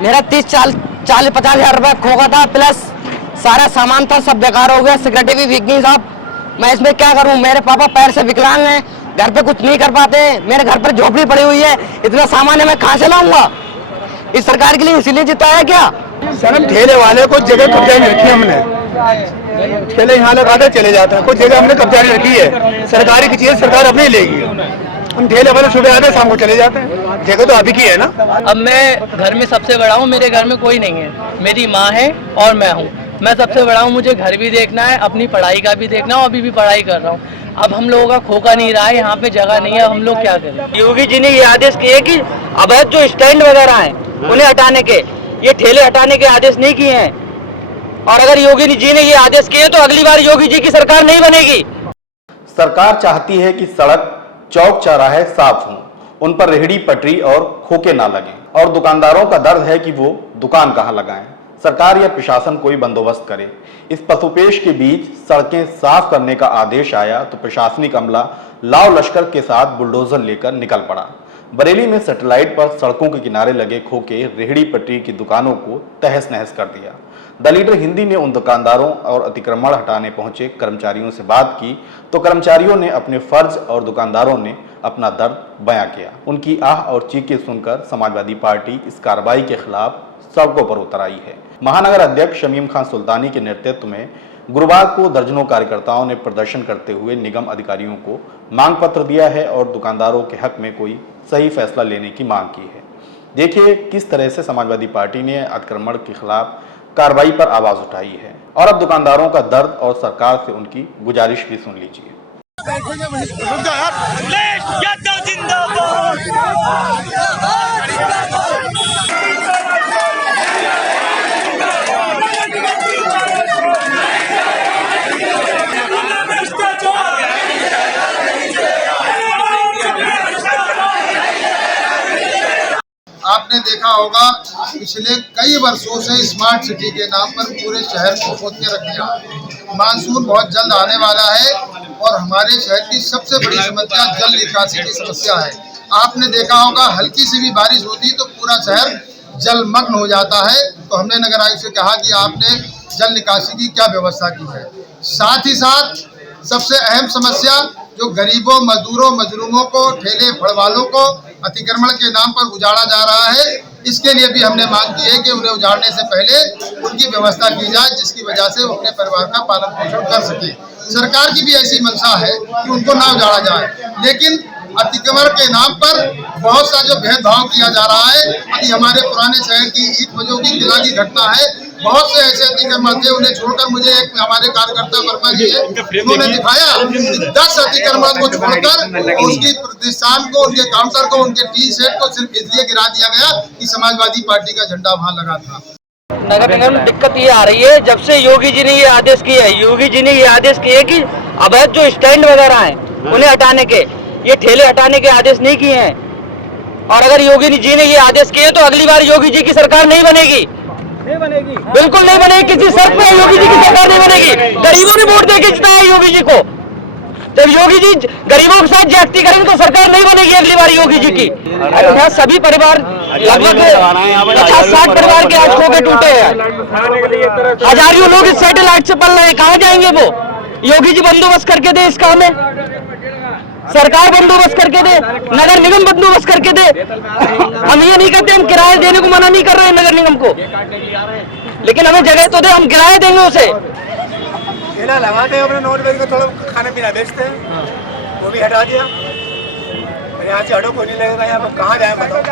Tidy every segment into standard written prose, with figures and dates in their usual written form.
मेरा 40-50 हज़ार रुपये खोगा था, प्लस सारा सामान था, सब बेकार हो गया। सिक्योरिटी भी बिक गई साहब। मैं इसमें क्या करूं? मेरे पापा पैर से विकलांग हैं, घर पे कुछ नहीं कर पाते। मेरे घर पर झोपड़ी पड़ी हुई है, इतना सामान है, मैं कहाँ से लाऊंगा? इस सरकार के लिए इसीलिए जिताया क्या? सर हम ठेले वाले को जगह कब्जा नहीं रखी हमने। ठेले यहाँ लगाते चले जाते हैं, कुछ जगह हमने कब्जा नहीं रखी है। सरकारी की चीज सरकार अपनी लेगी। हम ठेले वाले सुबह आते हैं, शाम को चले जाते हैं। जगह तो अभी की है ना। अब मैं घर में सबसे बड़ा हूँ, मेरे घर में कोई नहीं है। मेरी माँ है और मैं हूँ। मैं सबसे बड़ा हूँ, मुझे घर भी देखना है, अपनी पढ़ाई का भी देखना है। अभी भी पढ़ाई कर रहा हूँ। अब हम लोगों का खोका नहीं रहा है, यहाँ पे जगह नहीं है, हम लोग क्या करें? योगी जी ने ये आदेश किए कि अवैध जो स्टैंड वगैरह हैं उन्हें हटाने के, ये ठेले हटाने के आदेश नहीं किए हैं। और अगर योगी जी ने ये आदेश किए तो अगली बार योगी जी की सरकार नहीं बनेगी। सरकार चाहती है कि सड़क, चौक, चौराहे साफ हों, उन पर रेहड़ी पटरी और खोके ना लगें, और दुकानदारों का दर्द है कि वो दुकान कहां लगाएं। सरकार या प्रशासन कोई बंदोबस्त करे। इस पशुपेश के बीच सड़कें साफ करने का आदेश आया तो प्रशासनिक अमला लाव लश्कर के साथ बुलडोजर लेकर निकल पड़ा। बरेली में सैटेलाइट पर सड़कों के किनारे लगे खोके, रेहड़ी पटरी की दुकानों को तहस नहस कर दिया। द लीडर हिंदी ने उन दुकानदारों और अतिक्रमण हटाने पहुंचे कर्मचारियों से बात की तो कर्मचारियों ने अपने फर्ज और दुकानदारों ने अपना दर्द बयां किया। उनकी आह और चीखें सुनकर समाजवादी पार्टी इस कार्रवाई के खिलाफ सड़कों पर उतर आई है। महानगर अध्यक्ष शमीम खान सुल्तानी के नेतृत्व में गुरुवार को दर्जनों कार्यकर्ताओं ने प्रदर्शन करते हुए निगम अधिकारियों को मांग पत्र दिया है और दुकानदारों के हक में कोई सही फैसला लेने की मांग की है। देखिए किस तरह से समाजवादी पार्टी ने अतिक्रमण के खिलाफ कार्रवाई पर आवाज उठाई है, और अब दुकानदारों का दर्द और सरकार से उनकी गुजारिश भी सुन लीजिए। आपने देखा होगा पिछले कई वर्षों से स्मार्ट सिटी के नाम पर पूरे शहर को खोद के रख दिया। मानसून बहुत जल्द आने वाला है और हमारे शहर की सबसे बड़ी समस्या जल निकासी की समस्या है। आपने देखा होगा हल्की सी भी बारिश होती तो पूरा शहर जलमग्न हो जाता है। तो हमने नगर आयुक्त से कहा कि आपने जल निकासी की क्या व्यवस्था की है। साथ ही साथ सबसे अहम समस्या जो गरीबों, मजदूरों, मजलूमों को, ठेले फड़वालों को अतिक्रमण के नाम पर उजाड़ा जा रहा है, इसके लिए भी हमने मांग की है कि उन्हें उजाड़ने से पहले उनकी व्यवस्था की जाए, जिसकी वजह से वो अपने परिवार का पालन पोषण कर सके। सरकार की भी ऐसी मंशा है कि उनको ना उजाड़ा जाए, लेकिन अतिक्रमण के नाम पर बहुत सा जो भेदभाव किया जा रहा है। अभी हमारे पुराने शहर की ईट बजों की किला की घटना है, बहुत से ऐसे अतिक्रमण थे, उन्हें छोड़कर मुझे एक हमारे कार्यकर्ता वर्मा जी है, उन्होंने दिखाया कि 10 अतिक्रमण को छोड़कर उसकी प्रतिष्ठान को, उनके काउंटर को, उनके टी सेट को सिर्फ इसलिए गिरा दिया गया कि समाजवादी पार्टी का झंडा वहां लगा था। नगर निगम में दिक्कत ये आ रही है, जब से योगी जी ने ये आदेश किए है, योगी जी ने ये आदेश किए कि अवैध जो स्टैंड वगैरह हैं उन्हें हटाने के, ये ठेले हटाने के आदेश नहीं किए हैं। और अगर योगी जी ने ये आदेश किए तो अगली बार योगी जी की सरकार नहीं बनेगी। बिल्कुल नहीं बनेगी, किसी शर्त पे योगी जी की सरकार नहीं बनेगी। गरीबों ने वोट देके जिताया योगी जी को। जब योगी जी गरीबों के साथ ज्यादती करेंगे तो सरकार नहीं बनेगी अगली बार योगी जी की। यहाँ सभी परिवार लगभग 50-60 परिवार के आज खोके टूटे हैं। हजारों लोग इस सैटेलाइट से पल रहे हैं, कहाँ जाएंगे वो? योगी जी बंदोबस्त करके दे इस काम में, सरकार बंदोबस्त करके दे, नगर निगम बंदोबस्त करके दे। हम ये नहीं कहते, हम किराया देने को मना नहीं कर रहे हैं नगर निगम को, लेकिन हमें जगह तो दे, हम किराया देंगे उसे। ठेला लगाते हैं अपने नोट बेच के, थोड़ा खाना पीना बेचते हैं, वो भी हटा दिया। यहाँ से हटो, कोई नहीं लगेगा यहाँ पर, कहाँ जाए बताओ।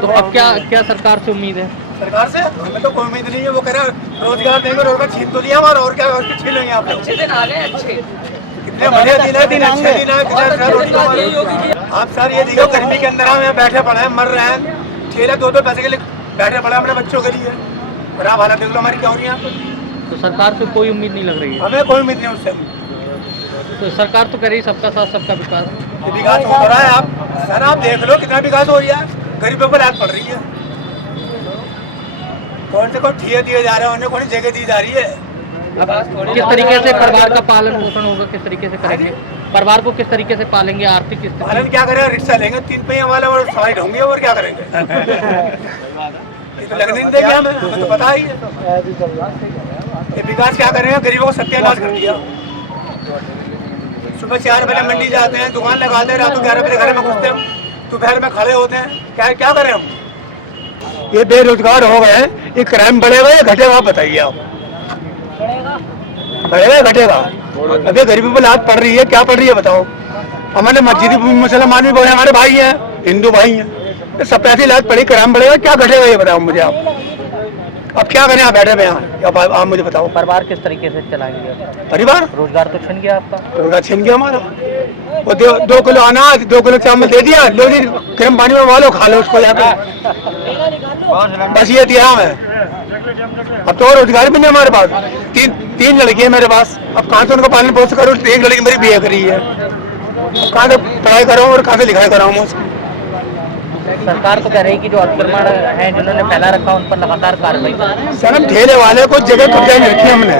तो अब क्या सरकार से उम्मीद है? सरकार से हमें तो कोई उम्मीद नहीं है। वो कह रहे हैं रोजगार देंगे, रोजगार छीन तो लिया हमारा, और क्या छीन लेंगे आप लोग? अच्छे दिन आ रहे, अच्छे कितने बढ़िया दिन है, दिन अच्छे दिन है। आप सर ये देखो गर्मी के अंदर हम यहाँ बैठे पड़े हैं, मर रहे हैं। ठेला 2-2 पैसे के लिए बैठे पड़े अपने बच्चों के लिए। खराब हालत देख लो हमारी क्या हो रही है। तो सरकार से कोई उम्मीद नहीं लग रही है? हमें कोई उम्मीद नहीं उससे। तो सरकार तो कह रही सबका साथ सबका विकास। विकास हो रहा है, आप सर आप देख लो कितना विकास हो रहा है। गरीबों पर रात पड़ रही है, कौन से कौन ठिए दिए जा रहे हैं, उन्हें कौन जगह दी जा रही है। किस तरीके से परिवार का पालन पोषण होगा, किस तरीके से करेंगे? परिवार को किस तरीके से पालेंगे, आर्थिक स्थिति? पालन क्या करें, रिक्शा लेंगे 3 पहिया वाला और साइड होंगे और क्या करेंगे। ये तो लगने नहीं देंगे हमें तो पता ही है। ये विकास क्या करेंगे, गरीबों को सत्यानाश कर दिया। सुबह 4 बजे मंडी जाते हैं, दुकान लगाते हैं, रात को 11 बजे घर में घुसते हैं, दोपहर में खड़े होते हैं। क्या करें हम। ये बेरोजगार हो गए हैं, ये क्राइम बढ़ेगा या घटेगा, आप बताइए। आप बढ़ेगा घटेगा? अभी गरीबी पर लात पड़ रही है, क्या पड़ रही है बताओ। हमारे मस्जिदी मुसलमान भी बोले, हमारे भाई हैं, हिंदू भाई हैं, सब पैसे लात पड़ी, क्राइम बढ़ेगा, क्या घटेगा ये बताओ मुझे आप। अब क्या करें, आप बैठे हुए हैं, आप मुझे बताओ। परिवार किस तरीके से चलाएंगे? परिवार रोजगार तो छिन गया आपका। रोजगार छिन गया हमारा। वो 2 किलो अनाज 2 किलो चावल दे दिया, लो जी गर्म पानी में वालो, खा लो उसको जाकर, बस ये दिया हमें। अब तो रोजगार भी नहीं हमारे पास। 3 लड़की है मेरे पास, अब कहाँ से उनको पालन पोषण करूँ। 1 लड़की मेरी BA करी है, कहाँ से पढ़ाई कराऊँ और कहाँ से लिखाई कराऊँ मैं उसको। सरकार तो कह रही है कि जो अतिक्रमण है जिन्होंने फैला रखा उन पर लगातार कार्रवाई। सर हम ठेले वाले कुछ जगह कब्जा नहीं रखी हमने,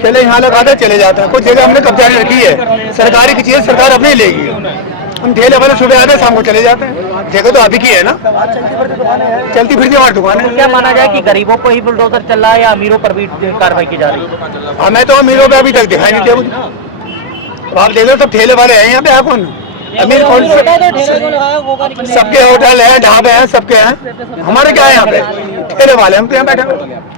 ठेले यहाँ लगाते चले जाते हैं, कुछ जगह हमने कब्जा नहीं रखी है। सरकारी की चीज सरकार अपनी लेगी, हम ठेले वाले सुबह आते शाम को चले जाते हैं। जगह तो अभी की है ना, चलती फिरती हमारी दुकान है। क्या माना जाए कि गरीबों को ही बुलडोजर चल रहा है या अमीरों पर भी कार्रवाई की जा रही है? हमें तो अमीरों पे अभी तक दिखाई नहीं दिया मुझे। आप देख लो सब ठेले वाले हैं यहाँ पे, आप कौन अमीर कौन से? सबके होटल है, ढाबे हैं, सबके हैं। हमारे क्या है यहाँ पे, ठेले वाले हम तो यहाँ बैठे।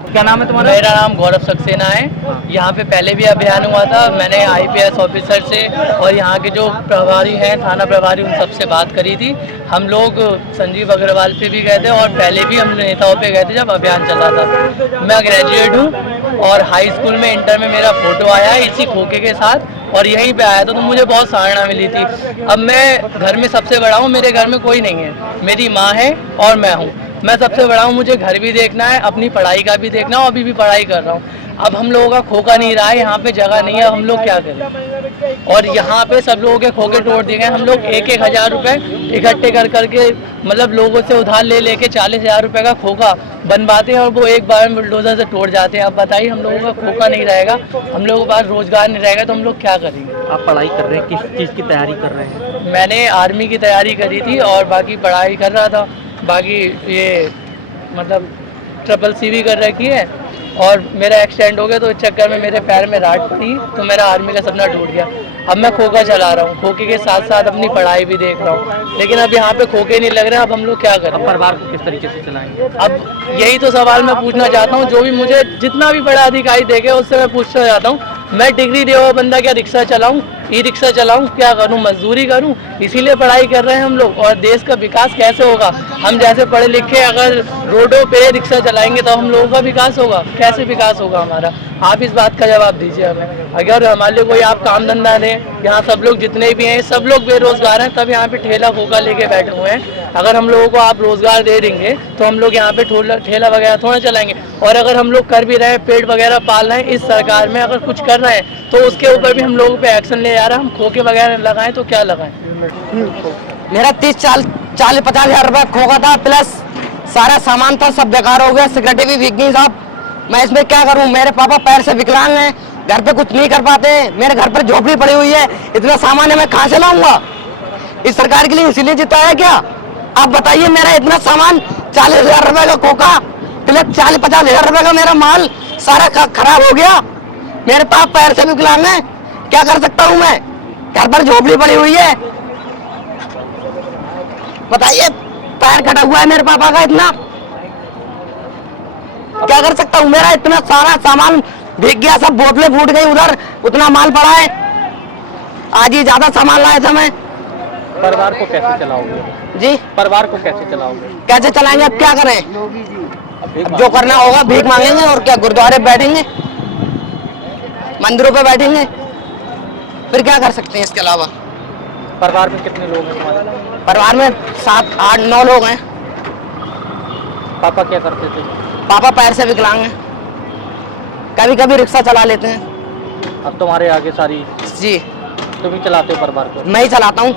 क्या नाम है तुम्हारा? मेरा नाम गौरव सक्सेना है। यहाँ पे पहले भी अभियान हुआ था, मैंने IPS ऑफिसर से और यहाँ के जो प्रभारी हैं, थाना प्रभारी, उन सबसे बात करी थी। हम लोग संजीव अग्रवाल पे भी गए थे और पहले भी हम नेताओं पे गए थे जब अभियान चल रहा था। मैं ग्रेजुएट हूँ और हाई स्कूल में, इंटर में मेरा फोटो आया है इसी खोखे के साथ और यहीं पे आया था, तो मुझे बहुत सराहना मिली थी। अब मैं घर में सबसे बड़ा हूँ, मेरे घर में कोई नहीं है, मेरी माँ है और मैं हूँ। मैं सबसे बड़ा हूँ, मुझे घर भी देखना है, अपनी पढ़ाई का भी देखना है, अभी भी पढ़ाई कर रहा हूँ। अब हम लोगों का खोखा नहीं रहा है, यहाँ पे जगह नहीं है, हम लोग क्या करें। और यहाँ पे सब लोगों के खोखे तोड़ दिए गए। हम लोग 1-1 हज़ार रुपये इकट्ठे कर करके, मतलब लोगों से उधार ले लेके 40,000 रुपये का खोखा बनवाते हैं और वो एक बार में बुलडोजर से तोड़ जाते हैं। अब बताइए, हम लोगों का खोखा नहीं रहेगा, हम लोगों के पास रोजगार नहीं रहेगा, तो हम लोग क्या करेंगे। आप पढ़ाई कर रहे हैं, किस चीज़ की तैयारी कर रहे हैं? मैंने आर्मी की तैयारी करी थी और बाकी पढ़ाई कर रहा था, बाकी ये मतलब CCC भी कर रखी है और मेरा एक्सीडेंट हो गया, तो इस चक्कर में मेरे पैर में राट पड़ी, तो मेरा आर्मी का सपना टूट गया। अब मैं खोखा चला रहा हूँ, खोखे के साथ साथ अपनी पढ़ाई भी देख रहा हूँ, लेकिन अब यहाँ पे खोखे नहीं लग रहे। अब हम लोग क्या करें, परिवार को किस तरीके से चलाएंगे? अब यही तो सवाल मैं पूछना चाहता हूँ। जो भी मुझे जितना भी बड़ा अधिकारी देखे उससे मैं पूछना चाहता हूँ, मैं डिग्री दिया हुआ बंदा क्या रिक्शा चलाऊँ, ई-रिक्शा चलाऊँ, क्या करूँ, मजदूरी करूँ? इसीलिए पढ़ाई कर रहे हैं हम लोग। और देश का विकास कैसे होगा? हम जैसे पढ़े लिखे अगर रोडों पे रिक्शा चलाएंगे तो हम लोगों का विकास होगा? कैसे विकास होगा हमारा? आप इस बात का जवाब दीजिए हमें। अगर हमारे लिए कोई आप काम धंधा दें, यहाँ सब लोग जितने भी हैं सब लोग बेरोजगार हैं, तब यहाँ पे ठेला खोखा लेके बैठे हुए हैं। अगर हम लोगों को आप रोजगार दे देंगे तो हम लोग यहाँ पे ठेला वगैरह थोड़ा चलाएंगे। और अगर हम लोग कर भी रहे हैं, पेट वगैरह पाल रहे हैं, इस सरकार में अगर कुछ कर रहे हैं तो उसके ऊपर भी हम लोगों पे एक्शन ले जा रहा है। हम खोखे वगैरह लगाएं तो क्या लगाएं? मेरा 30-40-50 हज़ार रुपये खोखा था, प्लस सारा सामान था, सब बेकार हो गया, सिक्योरिटी भी बिक गई साहब। मैं इसमें क्या करूं? मेरे पापा पैर से विकलांग हैं, घर पे कुछ नहीं कर पाते, मेरे घर पर झोपड़ी पड़ी हुई है, इतना सामान है मैं कहाँ से लाऊंगा? इस सरकार के लिए इसीलिए जीता है क्या? आप बताइए, मेरा इतना सामान 40,000 रुपये का खोखा प्लस 40-50 हज़ार रुपये का मेरा माल सारा खराब हो गया। मेरे पापा पैर से विकलांग है, क्या कर सकता हूँ मैं? घर पर झोपड़ी पड़ी हुई है, बताइए, पैर कटा हुआ है मेरे पापा का, इतना क्या कर सकता हूँ? मेरा इतना सारा सामान भीग गया, सब बोतलें फूट गई, उधर उतना माल पड़ा है। आज ही ज्यादा सामान लाया था मैं। परिवार को कैसे चलाओगे जी? परिवार को कैसे चलाओगे? कैसे चलाएंगे? अब क्या करें? अब जो करना होगा भीख मांगेंगे और क्या, गुरुद्वारे बैठेंगे, मंदिरों पे बैठेंगे, फिर क्या कर सकते हैं इसके अलावा? परिवार में कितने लोग हैं तुम्हारे? परिवार में 7-8-9 लोग हैं। पापा क्या करते थे? पापा पैर से विकलांग हैं, कभी कभी रिक्शा चला लेते हैं। अब तुम्हारे आगे सारी जी तुम ही चलाते हो परिवार को? मैं ही चलाता हूँ।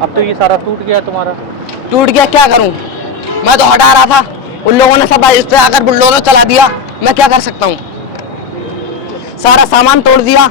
अब तो ये सारा टूट गया तुम्हारा। टूट गया, क्या करूँ? मैं तो हटा रहा था, उन लोगों ने सब इस पे आकर बुलडोजर चला दिया, मैं क्या कर सकता हूँ? सारा सामान तोड़ दिया,